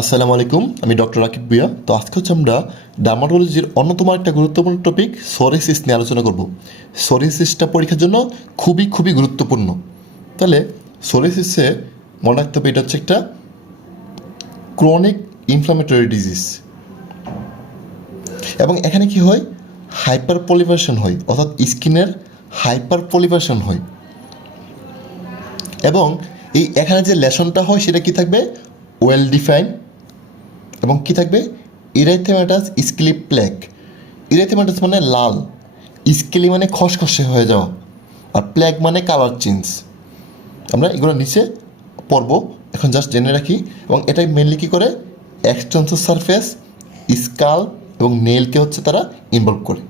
আসসালামু আলাইকুম, আমি ডক্টর রাকিব ভুঁইয়া। তো আজকে হচ্ছে আমরা ডার্মাটোলজির অন্যতম একটা গুরুত্বপূর্ণ টপিক সোরিয়াসিস নিয়ে আলোচনা করব। সোরিয়াসিসটা পরীক্ষার জন্য খুবই গুরুত্বপূর্ণ। তাহলে সোরিয়াসিসে মনে রাখতে হবে এটা হচ্ছে একটা ক্রনিক ইনফ্লামেটরি ডিজিজ, এবং এখানে কি হয়, হাইপার পলিফারেশন হয়, অর্থাৎ স্কিনের হাইপার পলিফারেশন হয়। এবং এই এখানে যে লেশনটা হয় সেটা কি থাকবে, ওয়েল ডিফাইন, এবং কি থাকবে, ইরাইথেমাটাস স্কেলি প্লেক। ইরাইথেমাটাস মানে লাল, স্কেলি মানে খসখসে হয়ে যাওয়া, আর প্লেক মানে কালার চেঞ্জ। আমরা এগুলো নিচে পড়বো, এখন জাস্ট জেনে রাখি। এবং এটাই মেনলি কী করে, এক্সটেন্সর সারফেস, স্কাল এবং নেলকে হচ্ছে তারা ইনভলভ করে,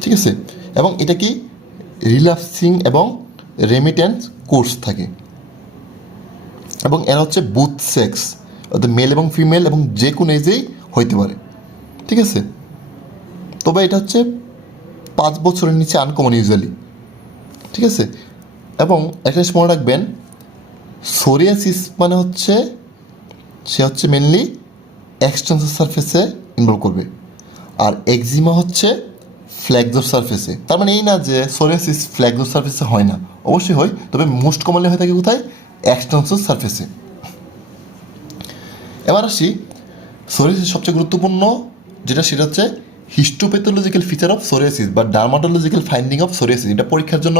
ঠিক আছে। এবং এটা কি রিল্যাপসিং এবং রেমিটেন্স কোর্স থাকে, এবং এরা হচ্ছে বুথ সেক্স, অর্থাৎ মেল এবং ফিমেল এবং যে কোনো এজেই হইতে পারে, ঠিক আছে। তবে এটা হচ্ছে 5 বছরের নিচে আনকমন ইউজুয়ালি, ঠিক আছে। এবং একটা জিনিস মনে রাখবেন, সোরিয়াসিস মানে হচ্ছে সে হচ্ছে মেনলি এক্সটেন্সর সারফেসে ইনভলভ করবে, আর এক্সিমা হচ্ছে ফ্ল্যাক্সোর সারফেসে। তার মানে এই না যে সোরিয়াসিস ফ্ল্যাক্সোর সারফেসে হয় না, অবশ্যই হয়, তবে মোস্ট কমনলি হয়ে থাকে কোথায়, এক্সটেন্সর সারফেসে। এবার আসি সোরিয়াসিস সবচেয়ে গুরুত্বপূর্ণ যেটা, সেটা হচ্ছে হিস্টোপ্যাথোলজিক্যাল ফিচার অফ সোরিয়াসিস বা ডার্মাটোলজিক্যাল ফাইন্ডিং অফ সোরিয়াসিস। এটা পরীক্ষার জন্য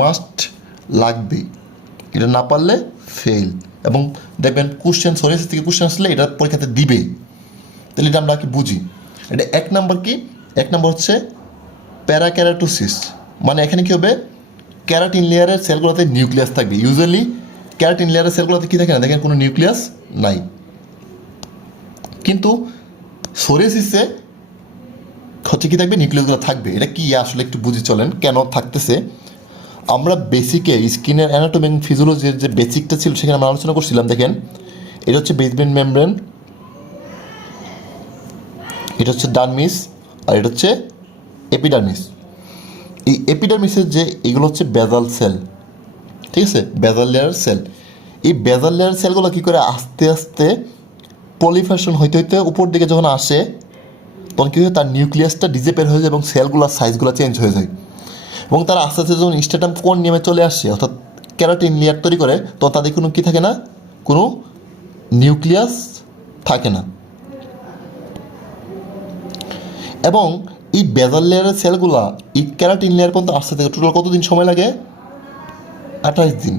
মাস্ট লাগবেই, এটা না পারলে ফেল। এবং দেখবেন কোশ্চেন, সোরিয়াসিস থেকে কোশ্চেন আসলে এটা পরীক্ষাতে দিবে। তাহলে এটা আমরা কি বুঝি, এটা এক নম্বর কি, এক নম্বর হচ্ছে প্যারাক্যারাটোসিস। মানে এখানে কী হবে, ক্যারাটিন লেয়ারের সেলগুলোতে নিউক্লিয়াস থাকবে। ইউজুয়ালি ক্যারাটিন লেয়ারের সেলগুলোতে কী থাকে না, দেখেন কোনো নিউক্লিয়াস নাই। কিন্তু সোরিয়াসিসে হচ্ছে কী থাকবে, নিউক্লিয়াসগুলো থাকবে। এটা কি আসলে একটু বুঝে চলেন কেন থাকতেছে। আমরা বেসিকে স্কিনের অ্যানাটমি এবং ফিজিওলজির যে বেসিকটা ছিল সেখানে আমরা আলোচনা করছিলাম। দেখেন, এটা হচ্ছে বেসমেন্ট মেমব্রেন, এটা হচ্ছে ডার্মিস, আর এটা হচ্ছে এপিডার্মিস। এই এপিডার্মিসের যে এগুলো হচ্ছে বেজাল সেল, ঠিক আছে, বেজাল লেয়ার সেল। এই বেজাল লেয়ার সেলগুলো কী করে আস্তে আস্তে পলিফারেশন হইতে হইতে উপর দিকে যখন আসে, তখন কী হয়, তার নিউক্লিয়াসটা ডিজেপের হয়ে যায় এবং সেলগুলোর সাইজগুলো চেঞ্জ হয়ে যায়। এবং তারা আস্তে আস্তে যখন স্ট্যাটাম কোন নিয়মে চলে আসে, অর্থাৎ ক্যারাটিন লেয়ার তৈরি করে, তখন তাদের কোনো কী থাকে না, কোনো নিউক্লিয়াস থাকে না। এবং এই বেজাল লেয়ারের সেলগুলা এই ক্যারাটিন লেয়ার পর্যন্ত আসতে থাকে টোটাল কতদিন সময় লাগে, 28 দিন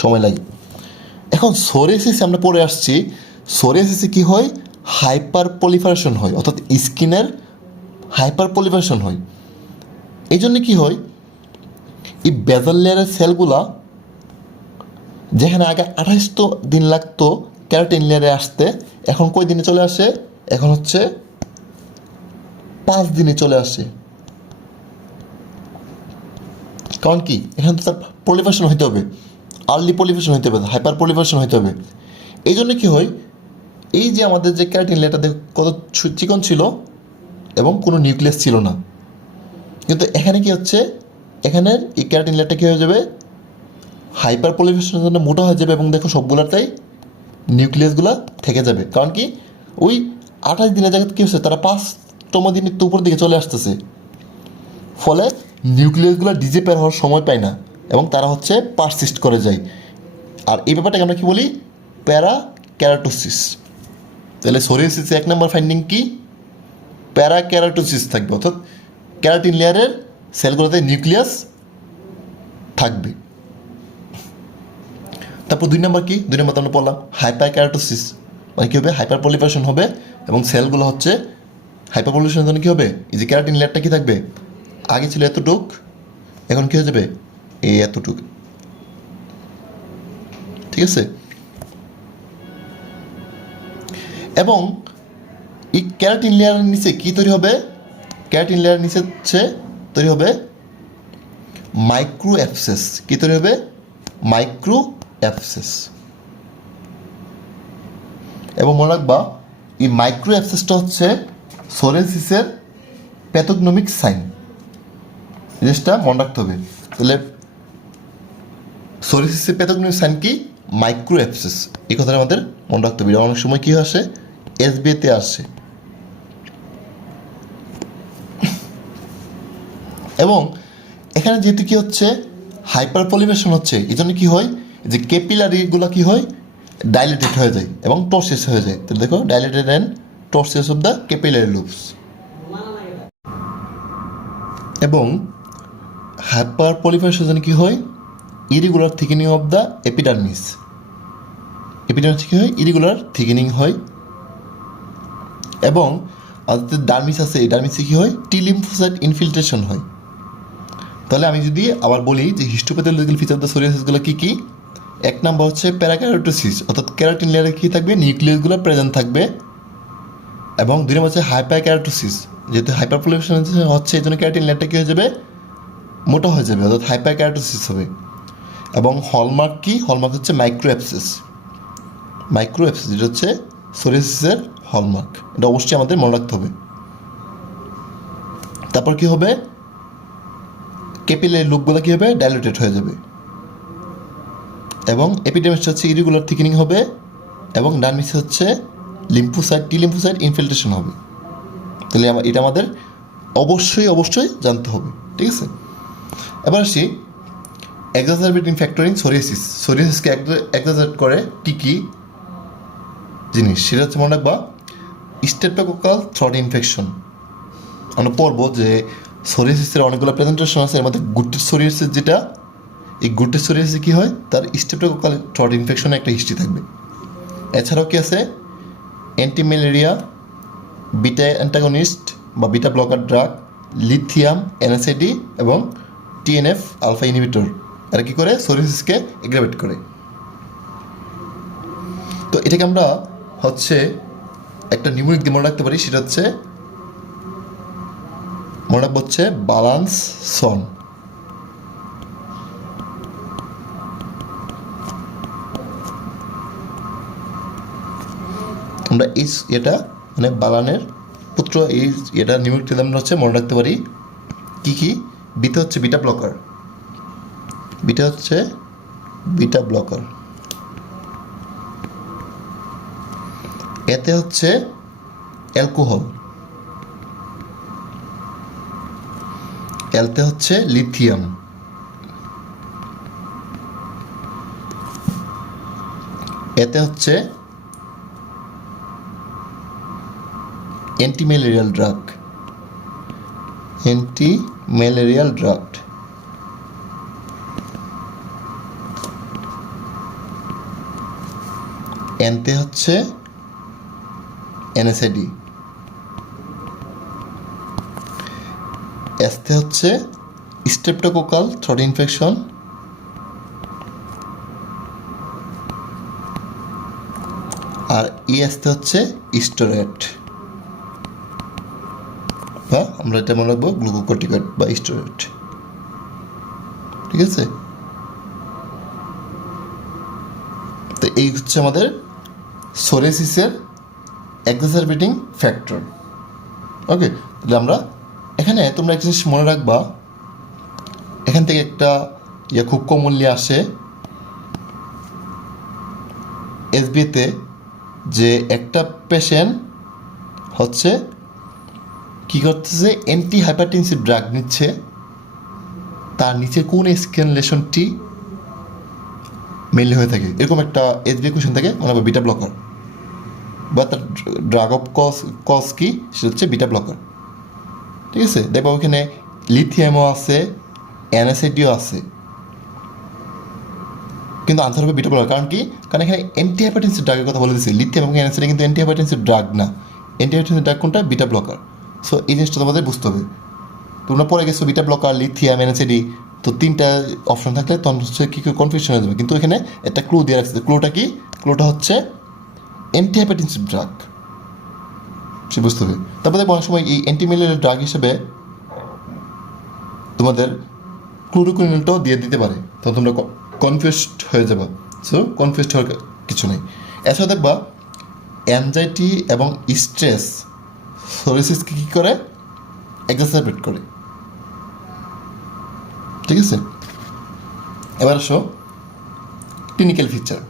সময় লাগে। এখন সোরিয়াসিসে আমরা পড়ে আসছি, সোরিয়াসিসে কী হয়, হাইপার পলিফারেশন হয়, অর্থাৎ স্কিনের হাইপার পলিফারেশন হয়। এই জন্য কী হয়, এই বেজাল লেয়ারের সেলগুলা যেখানে আগে 28 দিন লাগতো ক্যারাটিন লেয়ারে আসতে, এখন কই দিনে চলে আসে, এখন হচ্ছে 5 দিনে চলে আসে। কারণ কি, এখানে তো তার পলিফারেশন হইতে হবে, আর্লি পলিফারেশন হইতে হবে, হাইপার পলিফারেশন হইতে হবে। এই জন্য কী হয়, এই যে আমাদের যে ক্যারাটিন লেয়ারটা কত চিকন ছিল এবং কোনো নিউক্লিয়াস ছিল না, কিন্তু এখানে কি হচ্ছে, এখানে এই ক্যারাটিন লেয়ারটা কী হয়ে যাবে, হাইপার পলিফারেশনের জন্য মোটা হয়ে যাবে, এবং দেখো সবগুলোটাই নিউক্লিয়াসগুলো থেকে যাবে। কারণ কি, ওই 28 দিনের জায়গায় কী হচ্ছে, তারা 5তম দিন একটু উপর দিকে চলে আসতেছে, ফলে নিউক্লিয়াসগুলো ডিজেপের হওয়ার সময় পায় না এবং তারা হচ্ছে পারসিস্ট করে যায়। আর এই ব্যাপারটাকে আমরা কী বলি, প্যারাক্যারাটোসিস। তাহলে সোরিয়াসিসে 1 নম্বর ফাইন্ডিং কি, প্যারাক্যারাটোসিস থাকবে, অর্থাৎ ক্যারাটিন লেয়ারের সেলগুলোতে নিউক্লিয়াস থাকবে। তারপর 2 নম্বর কি, 2 নম্বর আমরা বললাম হাইপার ক্যারাটোসিস। মানে কী হবে, হাইপার পলিফারেশন হবে এবং সেলগুলো হচ্ছে হাইপার পলিফারেশনের জন্য কী হবে, এই যে ক্যারাটিন লেয়ারটা কী থাকবে, আগে ছিল এতটুক, এখন কী হয়ে যাবে, এই এতটুক, ঠিক আছে। এবং এই ক্যারাটিন লেয়ারের নিচে কী তৈরি হবে, ক্যারাটিন লেয়ারের নিচে হচ্ছে তৈরি হবে মাইক্রো অ্যাবসেস। কী তৈরি হবে, মাইক্রো অ্যাবসেস। এবং মনে রাখবা, এই মাইক্রো অ্যাবসেসটা হচ্ছে সোরিয়াসিসের প্যাথোগনমিক সাইন, জিনিসটা মনে রাখতে হবে। তাহলে সোরিয়াসিসের প্যাথোজেনিক সাইন কি? Micro abscess. এই কথাটা আমাদের মনে রাখতে হবে। অনেক সময় কী আসে? এসবিতে আসে। এবং এখানে যেহেতু কী হচ্ছে, হাইপার পলিফেশন হচ্ছে, এই জন্য কী হয়, যে ক্যাপিলারিগুলো কী হয়, ডাইলেটেড হয়ে যায় এবং টর্সিয়াস হয়ে যায়। তাহলে দেখো, dilated and tortuous of the capillary loops. এবং হাইপার পলিফেশন জন্য কী হয়, irregular thickening of the epidermis. Epidermis কী হয়? ইরেগুলার থিকেনিং হয়। এবং আমাদের ডার্মিস আছে, এই ডার্মিসে কী হয়? টি লিম্ফোসাইট ইনফিল্ট্রেশন হয়। তাহলে আমি যদি আবার বলি যে হিস্টোপ্যাথোলজিক্যাল ফিচার অফ দ্য সোরিয়াসিসগুলো কী কী? এক নাম্বার হচ্ছে প্যারাক্যারোটোসিস, অর্থাৎ ক্যারাটিন লেয়ারে কী থাকবে? নিউক্লিয়াসগুলো প্রেজেন্ট থাকবে। এবং দুই নম্বর হচ্ছে হাইপারক্যারোটোসিস, যেহেতু হাইপার পলিফেশন হচ্ছে এই জন্য ক্যারাটিন লেয়ারটা কী হয়ে যাবে? মোটা হয়ে যাবে, অর্থাৎ হাইপারক্যারোটোসিস হবে। এবং হলমার্ক কি? হলমার্ক হচ্ছে মাইক্রো অ্যাবসেস। মাইক্রো অ্যাবসেস যেটা হচ্ছে সোরিয়াসিসের হলমার্ক, এটা অবশ্যই আমাদের মনে রাখতে হবে। তারপর কি হবে? ক্যাপিলারি লুপগুলো কী হবে? ডাইলেটেড হয়ে যাবে। এবং এপিডার্মিসটা হচ্ছে ইরেগুলার থিকেনিং হবে। এবং ডার্মিসে হচ্ছে লিম্ফোসাইট, টি লিম্ফোসাইট ইনফিল্ট্রেশন হবে। তাহলে এটা আমাদের অবশ্যই জানতে হবে। ঠিক আছে, এবার আসি এক্সাজারবেটিং ফ্যাক্টর ইন সোরিয়াসিস। সোরিয়াসিসকে এক্সাজারেট করে কী কী জিনিস, সেটা হচ্ছে মনে রাখবা, স্ট্রেপ্টোকোকাল থ্রট ইনফেকশন। আমরা পড়বো যে সোরিয়াসিসের অনেকগুলো প্রেজেন্টেশন আছে, এর মধ্যে গুটির সোরিয়াসিস যেটা, এই গুটির সোরিয়াসিস কী হয়? তার স্ট্রেপ্টোকোকাল থ্রট ইনফেকশনে একটা হিস্ট্রি থাকবে। এছাড়াও কি আছে? অ্যান্টিম্যালেরিয়া, বিটা অ্যান্টাগনিস্ট বা বিটা ব্লকার ড্রাগ, লিথিয়াম, এনএসএডি এবং টিএনএফ আলফা ইনহিবিটর, এরা কী করে? সোরিয়াসিসকে এগ্রাভেট করে। তো এটাকে আমরা হচ্ছে একটা নিউমেরিক দিয়ে মনে রাখতে পারি, সেটা হচ্ছে মনে রাখবো হচ্ছে বালানসন। আমরা এই এটা মানে বালানের পুত্র, এই এটা নিউমেরিক দিয়ে আমরা হচ্ছে মনে রাখতে পারি কী কী? বিটা হচ্ছে বিটা ব্লকার, বিটা হচ্ছে বিটা ব্লকার। এতে হচ্ছে অ্যালকোহল, এলতে হচ্ছে লিথিয়াম, এতে হচ্ছে অ্যান্টিম্যালেরিয়াল ড্রাগ, অ্যান্টিম্যালেরিয়াল ড্রাগ। এনতে হচ্ছে এনএসএডি, এসতে হচ্ছে স্ট্রেপ্টোকোকাল থ্রট ইনফেকশন, আর ইএসতে হচ্ছে স্টেরয়েড, বা আমরা এটা মনে রাখবো গ্লুকোকর্টিকয়েড বা স্টেরয়েড। ঠিক আছে, তো এই হচ্ছে আমাদের সোরিয়াসিসের এক্সাজারবেটিং ফ্যাক্টর। ওকে, তাহলে আমরা এখানে তোমরা একটা জিনিস মনে রাখবা, এখান থেকে একটা খুব কমনলি আসে এসবিতে, যে একটা পেশেন্ট হচ্ছে কী করতেছে? অ্যান্টি হাইপারটেনসিভ ড্রাগ নিচ্ছে, তার নিচে কোন স্ক্যান লেশনটি মেনলি হয়ে থাকে, এরকম একটা এসবি কোয়েশন থাকে, মনে হবে বিটা ব্লকার, বা তার ড্রাগ অফ কজ কি? সেটা হচ্ছে বিটা ব্লকার। ঠিক আছে, দেখবো ওইখানে লিথিয়ামও আছে, এনএসএডিও আছে, কিন্তু আনসার হবে বিটা ব্লকার। কারণ কি? কারণ এখানে অ্যান্টি হাইপারটেনসিভ ড্রাগের কথা বলে দিচ্ছি। লিথিয়াম এবং এনএসএডি কিন্তু অ্যান্টি হাইপারটেনসিভ ড্রাগ না। অ্যান্টি হাইপারটেনসিভ ড্রাগ কোনটা? Beta blocker. সো এই জিনিসটা তোমাদের বুঝতে হবে। তোমরা পরে গেছো বিটা ব্লকার, লিথিয়াম, এনএসএডি, তো তিনটা অপশন থাকলে তখন হচ্ছে কী কনফিউশন হয়ে যাবে। কিন্তু এখানে একটা ক্লু দিয়ে রাখছে। ক্লুটা কি? ক্লুটা হচ্ছে অ্যান্টি হাইপারটেনসিভ ড্রাগ, সে বুঝতে হবে। তারপরে দেখবো অনেক সময় এই অ্যান্টিম্যালেরিয়াল ড্রাগ হিসেবে তোমাদের ক্লোরোকুইনটাও দিয়ে দিতে পারে, তখন তোমরা কনফিউজড হয়ে যাবে। সো কনফিউজড হওয়ার কিছু নেই। এছাড়া দেখবা অ্যাংজাইটি এবং স্ট্রেস সোরিয়াসিসকে কী করে? এক্সাজারবেট করে। ঠিক আছে, এবার আসো ক্লিনিক্যাল ফিচার।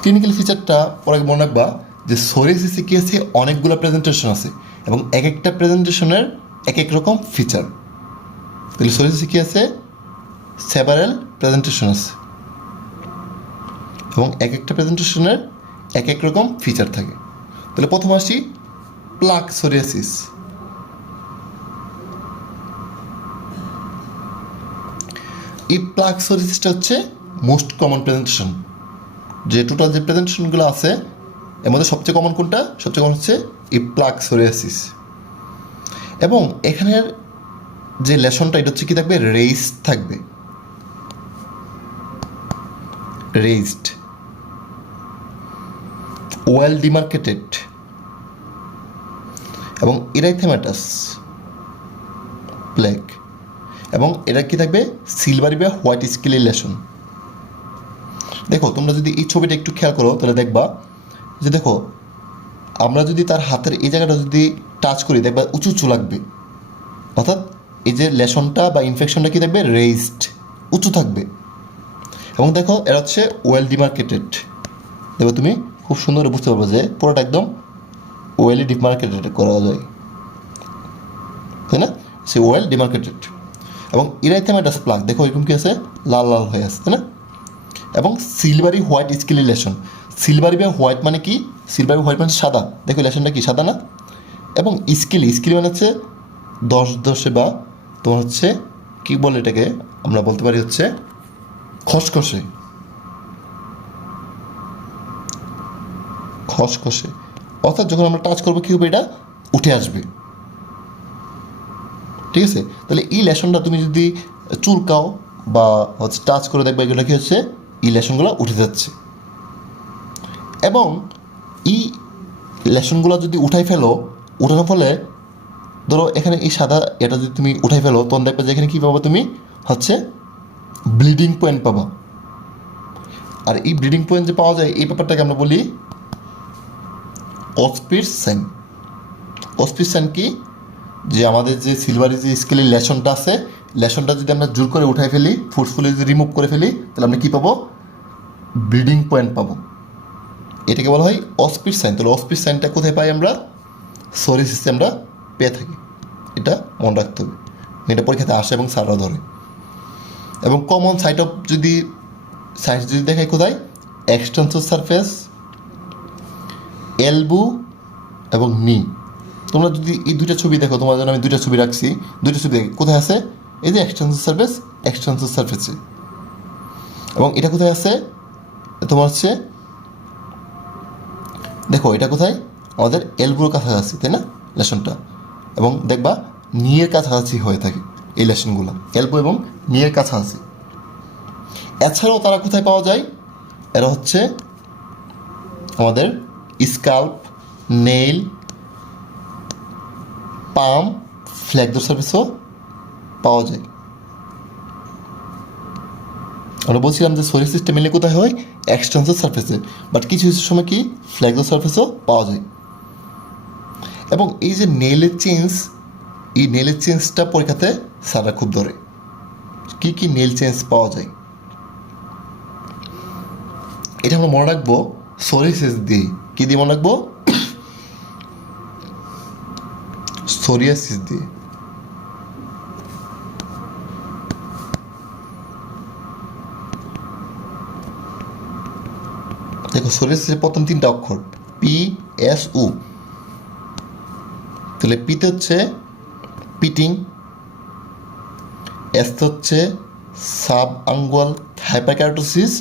ক্লিনিক্যাল ফিচারটা পরে মনে রাখবা যে সোরিয়াসিসে কি আছে, অনেকগুলো প্রেজেন্টেশন আছে এবং এক একটা প্রেজেন্টেশনের এক এক রকম ফিচার। তাহলে সোরিয়াসিসে কি আছে, সেভারেল প্রেজেন্টেশন আছে এবং এক একটা প্রেজেন্টেশনের এক এক রকম ফিচার থাকে। তাহলে প্রথম আসি প্লাক সোরিয়াসিস। এই প্লাক সোরিয়াসিসটা হচ্ছে মোস্ট কমন প্রেজেন্টেশন। যে টোটাল যে প্রেজেন্টেশনগুলো আছে এর মধ্যে সবচেয়ে কমন কোনটা, সবচেয়ে কমন হচ্ছে এই প্লাক সোরিয়াসিস। এবং এখানের যে লেশনটা এটা হচ্ছে কি থাকবে, রেইজড থাকবে, রেইজড, ওয়েল ডিমার্কেটেড এবং ইরাইথেমাটাস প্লেক। এবং এটা কি থাকবে, সিলভারি বা হোয়াইট স্কেলি লেশন। দেখো তোমরা যদি এই ছবিটা একটু খেয়াল করো তাহলে দেখবা যে দেখো আমরা যদি তার হাতের এই জায়গাটা যদি টাচ করি দেখবা উঁচু উঁচু লাগবে, অর্থাৎ এই যে লেশনটা বা ইনফেকশনটা কি থাকবে, রেইজড, উঁচু থাকবে। এবং দেখো এটা হচ্ছে ওয়েল ডিমার্কেটেড। দেখো তুমি খুব সুন্দর বুঝতে পারবো যে পুরোটা একদম ওয়েলি ডিমার্কেটেড করা যায়, তাই না? সে ওয়েল ডিমার্কেটেড। এবং ইরাইথেমাটাস প্লাক দেখো এরকম কি আছে, লাল লাল হয়ে আছে, তাই না? এবং silvery white scaly lesion. Silvery বা হোয়াইট মানে কি, সিলভারি হোয়াইট মানে সাদা, দেখো লেশনটা কি সাদা না? এবং স্কেলি, স্কেলি মানে হচ্ছে দশ দশে বা তোমার হচ্ছে কী বলে এটাকে আমরা বলতে পারি হচ্ছে খসখসে, খসখসে। অর্থাৎ যখন আমরা টাচ করবো কী হবে, এটা উঠে আসবে, ঠিক আছে? তাহলে এই লেশনটা তুমি যদি চুলকাও বা হচ্ছে টাচ করে দেখবে এগুলো কী হচ্ছে, এই লেশনগুলো উঠে যাচ্ছে। এবং এই লেশনগুলো যদি উঠাই ফেলো, উঠানোর ফলে ধরো এখানে এই সাদা এটা যদি তুমি উঠাই ফেলো তখন দেখবে যে এখানে কী পাবো, তুমি হচ্ছে ব্লিডিং পয়েন্ট পাবা। আর এই ব্লিডিং পয়েন্ট যে পাওয়া যায় এই ব্যাপারটাকে আমরা বলি অসপির সাইন। অসপির সাইন কি, যে আমাদের যে সিলভারি যে স্কেলের লেশনটা আছে, লেশনটা যদি আমরা জোর করে উঠাই ফেলি, ফোর্সফুলি যদি রিমুভ করে ফেলি তাহলে আমরা কী পাবো, ব্লিডিং পয়েন্ট পাবো। এটাকে বলা হয় অসপির সাইন। তাহলে অসপির সাইনটা কোথায় পাই আমরা, সোরিয়াসিসে আমরা পেয়ে থাকি, এটা মনে রাখতে হবে। এটা পরীক্ষাতে আসে এবং স্যাররা ধরে। এবং কমন সাইট অফ যদি সাইট যদি দেখায় কোথায়, এক্সটেন্সর সারফেস, এলবো এবং নি। তোমরা যদি এই দুইটা ছবি দেখো, তোমার জন্য আমি দুইটা ছবি রাখছি, দুইটা ছবি কোথায় আছে, এই যে এক্সটেন্সর সারফেস, এক্সটেন্সর সারফেসে। এবং এটা কোথায় আছে তোমার হচ্ছে দেখো এটা কোথায়, আমাদের এলবোর কাছাকাছি, তাই না লেশনটা? এবং দেখবা নিয়ের কাছাকাছি হয়ে থাকে এই লেশনগুলো, এলবো এবং নিয়ের কাছাকাছি। এছাড়াও তারা কোথায় পাওয়া যায়, এরা হচ্ছে আমাদের স্কাল্প, নেইল, পাম, ফ্ল্যাগডোর সার্ফেসও পাওয়া যায়। আমরা বলছিলাম যে সোরিয়াসিসটা মেনলি কোথায় হয়, এক্সটেন্সর সারফেসে, বাট কিছু কিছু সময় কি ফ্ল্যাগডোর সারফেসও পাওয়া যায়। এবং এই যে নেইলের চেঞ্জ, এই নেইলের চেঞ্জটা পরীক্ষাতে স্যাররা খুব ধরে, কী কী নেইল চেঞ্জ পাওয়া যায়। এটা আমরা মনে রাখবো সোরিয়াসিস দিয়ে, কী দিয়ে মনে রাখবো, সোরিয়াসিস দিয়ে। দেখো সোরিয়াসিসের প্রথম তিনটা অক্ষর পি এস উ। তাহলে পিতে হচ্ছে পিটিং, এস হচ্ছে সাব আঙ্গুয়াল হাইপারক্যারোটোসিস,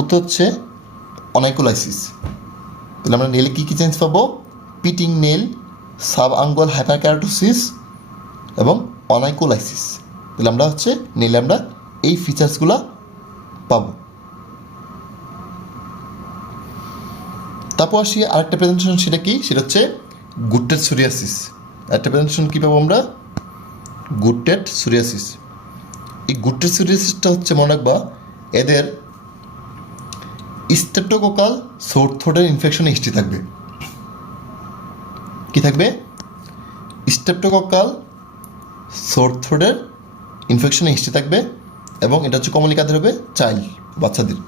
উত হচ্ছে অনাইকোলাইসিস। তাহলে আমরা নেলে কী কী চেঞ্জ পাবো, পিটিং নেল, সাব আঙ্গুয়াল হাইপারক্যারোটোসিস এবং অনাইকোলাইসিস। তাহলে আমরা হচ্ছে নেলে আমরা এই ফিচার্সগুলো পাবো। তারপর আসি আরেকটা প্রেজেন্টেশন, সেটা কি, সেটা হচ্ছে গুটেড সোরিয়াসিস। একটা প্রেজেন্টেশন কী পাবো আমরা, গুটেড সোরিয়াসিস। এই গুটেড সোরিয়াসিসটা হচ্ছে মনে রাখবা এদের স্ট্রেপ্টোকোকাল সোর থ্রোটের ইনফেকশন হিস্ট্রি থাকবে। কি থাকবে, স্ট্রেপ্টোকোকাল সোর থ্রোটের ইনফেকশন হিস্ট্রি থাকবে এবং এটা হচ্ছে কমনলি কাদের হবে, চাইল্ড, বাচ্চাদের।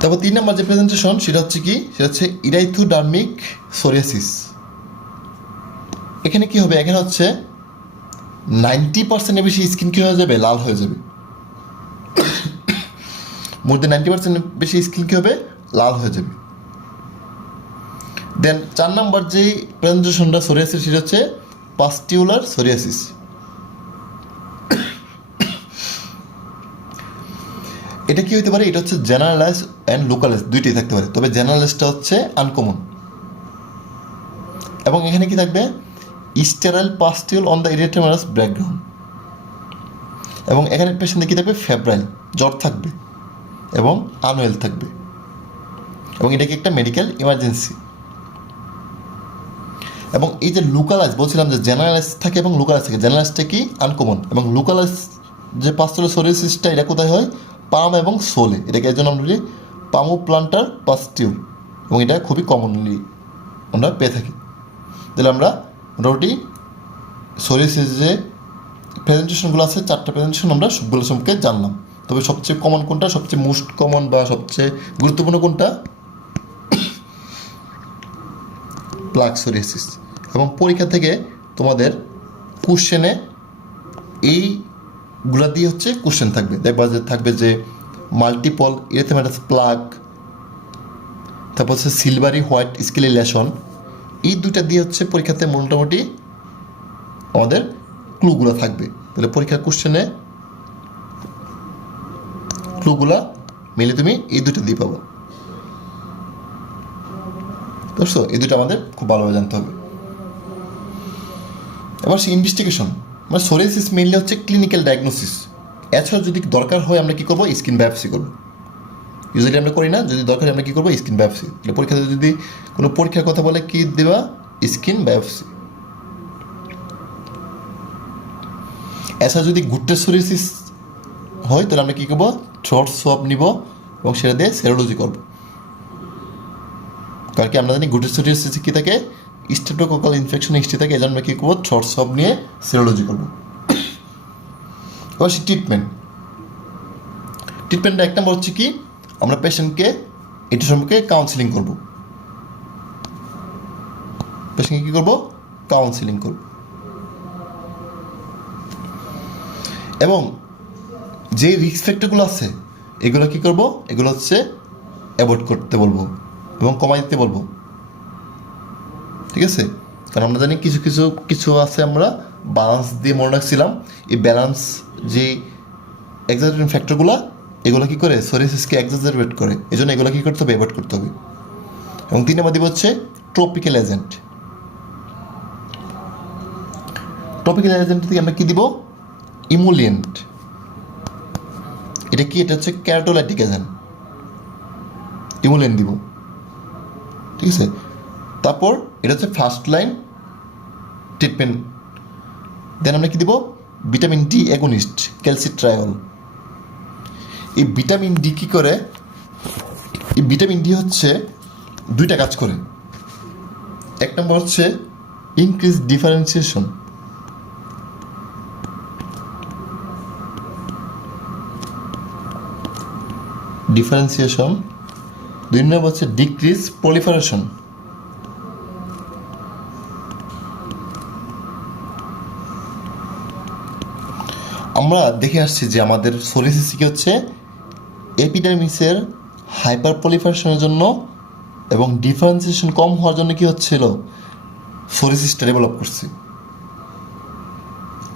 তারপর 3 নম্বর যে প্রেজেন্টেশন সেটা হচ্ছে কি, সেটা হচ্ছে ইরাইথোডার্মিক সোরিয়াসিস। এখানে কি হবে, এখানে হচ্ছে 90% বেশি স্কিন কি হয়ে যাবে, লাল হয়ে যাবে। মোর দেন 90% বেশি স্কিন কি হবে, লাল হয়ে যাবে। দেন 4 নম্বর যে প্রেজেন্টেশনটা সোরিয়াসিস সেটা হচ্ছে পাস্টিউলার সোরিয়াসিস। এটা কি হতে পারে, এটা হচ্ছে জেনারেলাইজ অ্যান্ড লোকালাইজ দুইটাই থাকতে পারে, তবে জেনারেলাইজটা হচ্ছে আনকমন। এবং এখানে কি থাকবে, sterile pustule on the erythematous background. এবং এখানে পেশেন্টে কি থাকবে, ফেব্রাইল, জ্বর থাকবে এবং আনওয়েল থাকবে। এবং এটা কি একটা মেডিকেল ইমার্জেন্সি। এবং এই যে লোকালাইজ বলছিলাম যে জেনারেলাইজ থাকে এবং লোকালাইজ থাকে, জেনারেলাইজটা কি আনকমন, এবং লোকালাইজ যে পাস্টিউলার সোরিয়াসিসটা এটা কোথায় হয়, পাম এবং সোলে। এটাকে এর জন্য আমরা বলি পামো প্লান্টার পাস্টিউল, এবং এটা খুবই কমনলি আমরা পেয়ে থাকি। তাহলে আমরা মোটামুটি সোরিয়াসিস যে প্রেজেন্টেশনগুলো আছে, 4টা প্রেজেন্টেশন আমরা সবগুলো সম্পর্কে জানলাম। তবে সবচেয়ে কমন কোনটা, সবচেয়ে মোস্ট কমন বা সবচেয়ে গুরুত্বপূর্ণ কোনটা, প্লাক সোরিয়াসিস। এবং পরীক্ষা থেকে তোমাদের কোশ্চেনে এইগুলা দিয়ে হচ্ছে কোশ্চেন থাকবে, দেখবা যে থাকবে যে মাল্টিপল ইরিথেমাটাস প্লাক, তারপর হচ্ছে সিলভারি হোয়াইট স্কেলি লেশন। এই দুইটা দিয়ে হচ্ছে পরীক্ষাতে মোটামুটি আমাদের ক্লুগুলো থাকবে। তাহলে পরীক্ষার কোশ্চেনে ক্লুগুলা মিলে তুমি এই দুটো দিয়ে পাবো। বুঝছো, এই দুটো আমাদের খুব ভালোভাবে জানতে হবে। এবার সে ইনভেস্টিগেশন, মানে সোরিয়াসিস মেইনলি হচ্ছে ক্লিনিক্যাল ডায়াগনোসিস। এছাড়া যদি দরকার হয় আমরা কী করবো, স্কিন বায়োপসি করবো। ইউজুয়ালি আমরা করি না, যদি দরকার হয় আমরা কী করবো, স্কিন বায়োপসি। তাহলে পরীক্ষাতে যদি কোনো পরীক্ষার কথা বলে কী দেবা, স্কিন বায়োপসি। এছাড়া যদি গুটের সোরিয়াসিস হয় তাহলে আমরা কী করবো, থ্রোট সোয়াব নিব এবং সেটা দিয়ে সেরোলজি করবো। কারণ কি আমরা জানি গুটের সোরিয়াসিস কী থাকে, স্ট্রেপ্টোককাল ইনফেকশন হিস্ট্রি থাকে, এই জন্য আমরা কী করবো, থ্রোট সোয়াব নিয়ে সেরোলজি করবো। এবার সে ট্রিটমেন্টটা এক নম্বর হচ্ছে কি, আমরা পেশেন্টকে এটা সম্পর্কে কাউন্সিলিং করবো। পেশেন্টকে কী করবো, কাউন্সিলিং করবো। এবং যে রিস্ক ফ্যাক্টরগুলো আছে এগুলো কী করবো, এগুলো হচ্ছে অ্যাভয়েড করতে বলবো এবং কমাই দিতে বলবো। ঠিক আছে, কারণ আমরা জানি কিছু কিছু কিছু আছে আমরা ব্যালেন্স দিয়ে মনে রাখছিলাম, এই ব্যালেন্স যে এক্সাজারেটিং ফ্যাক্টরগুলো এগুলো কী করে, সোরিয়াসিসকে এক্সাজারেট করে, এই জন্য এগুলো কী করতে হবে, অ্যাভয়েড করতে হবে। এবং 3 নম্বর দিব হচ্ছে ট্রপিক্যাল এজেন্ট। ট্রপিক্যাল এজেন্ট থেকে আমরা কী দিব, ইমুলিয়েন্ট। এটা কি, এটা হচ্ছে ক্যারোটোলাইটিক এজেন্ট, ইমুলিয়েন্ট দিব। ঠিক আছে, তারপর এটা হচ্ছে ফার্স্ট লাইন ট্রিটমেন্ট। দেন আমরা কী দিব, ভিটামিন ডি অ্যাগনিস্ট, ক্যালসিট্রায়ল। এই ভিটামিন ডি কী করে, এই ভিটামিন ডি হচ্ছে 2টা কাজ করে। এক নম্বর হচ্ছে ইনক্রিজ ডিফারেন্সিয়েশন, ডিফারেন্সিয়েশন। 2 নম্বর হচ্ছে ডিক্রিজ প্রলিফারেশন। আমরা দেখে আসছি যে আমাদের সোরিয়াসিস কি হচ্ছে, এপিডার্মিসের হাইপার প্রলিফারেশনের জন্য এবং ডিফারেন্সিয়েশন কম হওয়ার জন্য কি হচ্ছিল, সোরিয়াসিসটা ডেভেলপ করছে।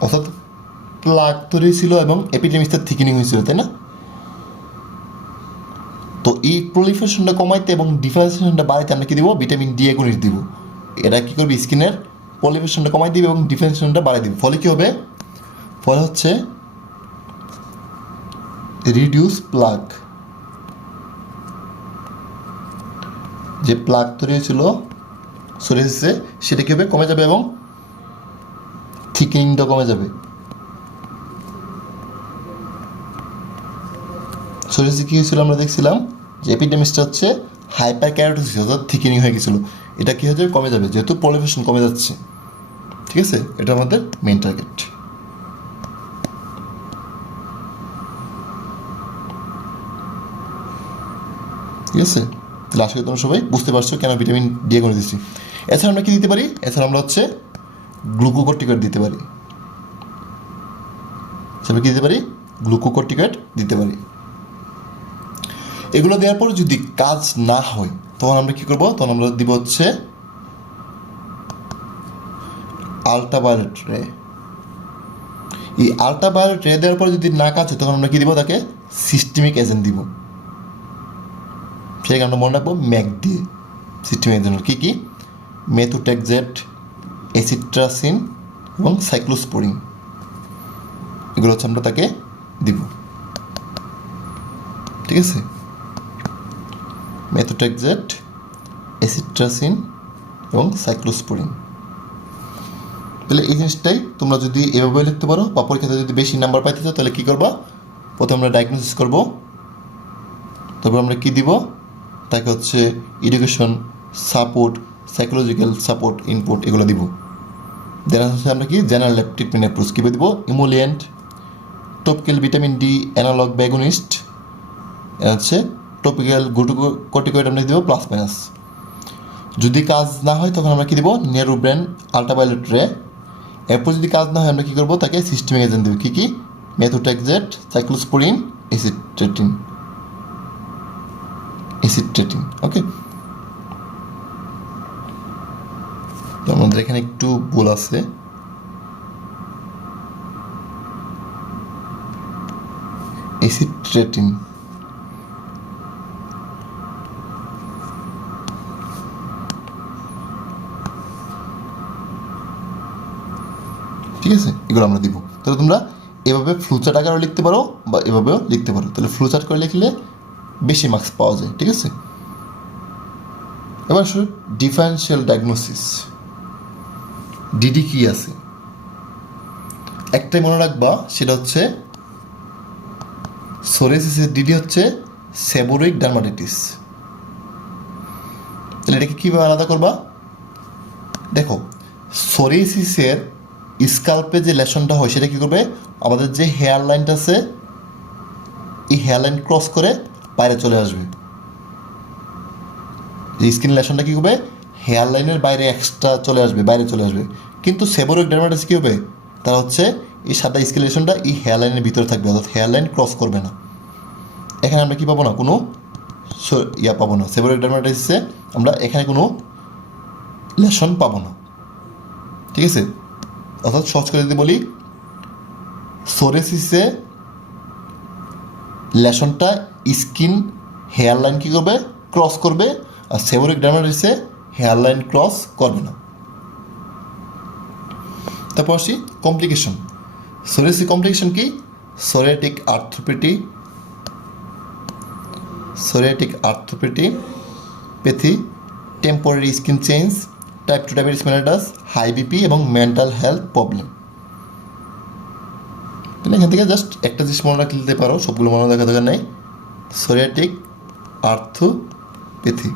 অর্থাৎ প্লাক তৈরি ছিল এবং এপিডার্মিসটা থিকেনিং হয়েছিল, তাই না? তো এই প্রলিফারেশনটা কমাইতে এবং ডিফারেন্সিয়েশনটা বাড়াইতে আমরা কী দিব, ভিটামিন ডি অ্যাগনিস্ট দিব। এটা কী করবে, স্কিনের প্রলিফারেশনটা কমাই দিবে এবং ডিফারেন্সিয়েশনটা বাড়াই দিবে। ফলে কী হবে, ফলে হচ্ছে রিডিউস প্লাক, যে প্লাক তৈরি হয়েছিল সোরিয়াসিসে সেটা কী হবে, কমে যাবে এবং থিকেনিংটা কমে যাবে। সোরিয়াসিস কী হয়েছিল আমরা দেখছিলাম যে এপিডেমিসটা হচ্ছে হাইপার ক্যারোটোসিস, অর্থাৎ থিকেনিং হয়ে গেছিলো। এটা কী হয়ে যাবে, কমে যাবে, যেহেতু প্রলিফারেশন কমে যাচ্ছে। ঠিক আছে, এটা আমাদের মেইন টার্গেট। ঠিক আছে, তাহলে আশা করি তোমরা সবাই বুঝতে পারছো কেন ভিটামিন ডি করে দিচ্ছি। এছাড়া আমরা কী দিতে পারি, এছাড়া আমরা হচ্ছে গ্লুকোকর্টিকয়েড দিতে পারি। কী দিতে পারি, গ্লুকোকর্টিকয়েড দিতে পারি। এগুলো দেওয়ার পর যদি কাজ না হয় তখন আমরা কী করবো, তখন আমরা দিব হচ্ছে আল্ট্রাভায়োলেট রে। এই আল্ট্রাভায়োলেট রে দেওয়ার পর যদি না কাজ হয় তখন আমরা কী দিব, তাকে সিস্টেমিক এজেন্ট দিব। সেটাকে আমরা মনে রাখবো ম্যাক দিয়ে। সিস্টেমিক এজেন্ট কী কী, মেথোট্রেক্সেট, এসিট্রাসিন এবং সাইক্লোস্পোরিন, এগুলো হচ্ছে আমরা তাকে দিব। ঠিক আছে, মেথোট্রেক্সেট, এসিট্রাসিন এবং সাইক্লোস্পোরিন। তাহলে এই জিনিসটাই তোমরা যদি এভাবে লিখতে পারো বা পরীক্ষাতে যদি বেশি নাম্বার পাইতে চাও তাহলে কী করবা, প্রথমে আমরা ডায়াগনোসিস করব, তারপর আমরা কী দিব, তাকে হচ্ছে education support, psychological support, input এগুলো দিব। দেন হচ্ছে আমরা কি জেনারেল ট্রিটমেন্ট অ্যাপ্রোচ কী দিব, emollient, topical vitamin D analogue ব্যাগনিস্ট, হচ্ছে টপিক্যাল গ্লুকোকর্টিকয়েড আমরা দিব প্লাস মাইনাস। যদি কাজ না হয় তখন আমরা কী দিব, নেরোব্রেন আল্ট্রাভায়োলেট রে। এরপর যদি কাজ না হয় আমরা কী করবো, তাকে সিস্টেমিক এজেন্ট দেবো। কী কী, মেথোট্রেক্সেট, সাইক্লোস্পোরিন, এসিট্রেটিন। ওকে, আমাদের এখানে একটু ভুল আছে, এসিট্রেটিন। ঠিক আছে, এগুলো আমরা দিব। তাহলে তোমরা এভাবে ফ্লুচার্ট আকারে লিখতে পারো বা এভাবেও লিখতে পারো। তাহলে ফ্লুচার্ট করে লিখলে বেশি মার্কস পাওয়া যায়। ঠিক আছে, এবার আসলে ডিফারেন্সিয়াল ডায়াগনোসিস, ডিডি কি আছে একটাই মনে রাখবা, সেটা হচ্ছে সোরিয়াসিসের ডিডি হচ্ছে সেবোরিক ডার্মাটাইটিস। তাহলে এটাকে কীভাবে আলাদা করবা, দেখো সোরিয়াসিসের স্কাল্পে যে লেশনটা হয় সেটা কী করবে, আমাদের যে হেয়ার লাইনটা আছে এই হেয়ার লাইন ক্রস করে বাইরে চলে আসবে। যে স্কিন লেশনটা কী করবে, হেয়ার লাইনের বাইরে এক্সট্রা চলে আসবে, বাইরে চলে আসবে। কিন্তু সেবোরিক ডার্মাটাইটিস কী হবে, তারা হচ্ছে এই সাদা স্কিন লেশনটা এই হেয়ার লাইনের ভিতরে থাকবে, অর্থাৎ হেয়ার লাইন ক্রস করবে না। এখানে আমরা কী পাবো না, কোনো পাবো না। সেবোরিক ডার্মাটাইটিসে আমরা এখানে কোনো লেশন পাবো না। ঠিক আছে, অর্থাৎ সহজ করে যদি বলি, সোরিয়াসিসে লেশনটা স্কিন হেয়ার লাইন কী করবে, ক্রস করবে, আর সেবোরিক ডার্মাটাইটিসে হেয়ার লাইন ক্রস করবে না। তারপর আসি কমপ্লিকেশন। সোরিয়াসিস কমপ্লিকেশন কি, psoriatic arthropathy, temporary skin change, type 2 diabetes mellitus, high BP এবং মেন্টাল হেলথ প্রবলেম। এখান থেকে জাস্ট একটা জিনিস মনে রাখতে পারো, সবগুলো মনে রাখার দরকার নেই। সোরিয়াটিক আর্থ্রোপ্যাথি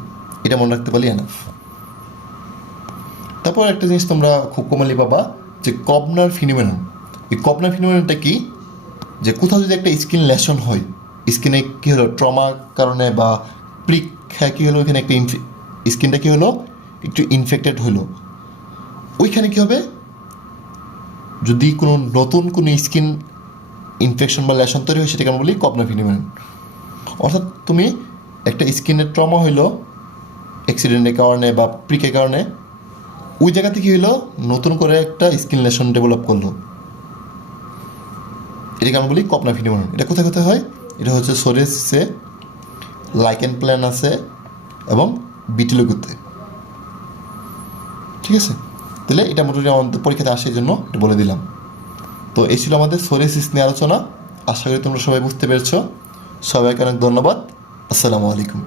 এটা মনে রাখতে পারলে এনাফ। তারপর একটা জিনিস তোমরা খুব কমনলি পাবা, যে কবনার ফিনোমেনন। এই কবনার ফিনোমেননটা কি, যে কোথাও যদি একটা স্কিন লেশন হয়, স্কিনে কী হলো ট্রমার কারণে বা প্রিক কী হলো, এখানে একটা স্কিনটা কী হলো, একটু ইনফেক্টেড হলো, ওইখানে কী হবে, যদি কোনো নতুন কোনো স্কিন ইনফেকশন বা লেশন তৈরি হয় সেটাকে আমরা বলি কবনার ফিনোমেনন। অর্থাৎ তুমি একটা স্কিনের ট্রমা হইলো অ্যাক্সিডেন্টের কারণে বা প্রিকের কারণে, ওই জায়গাতে কী হইলো, নতুন করে একটা স্কিন লেশন ডেভেলপ করলো, এটাকে আমরা বলি কবনার ফিনোমেনন। এটা কোথায় কোথায় হয়, এটা হচ্ছে সোরিয়াসিসে, লাইকেন প্ল্যানাসে এবং ভিটিলিগোতে। ঠিক আছে, তাহলে এটা মোটামুটি আমাদের পরীক্ষাতে আসে এই জন্য এটা বলে দিলাম। তো এই ছিল আমাদের সোরিয়াসিস নিয়ে আলোচনা। আশা করি তোমরা সবাই বুঝতে পেরেছ। সবাইকে অনেক ধন্যবাদ। আসসালামু আলাইকুম।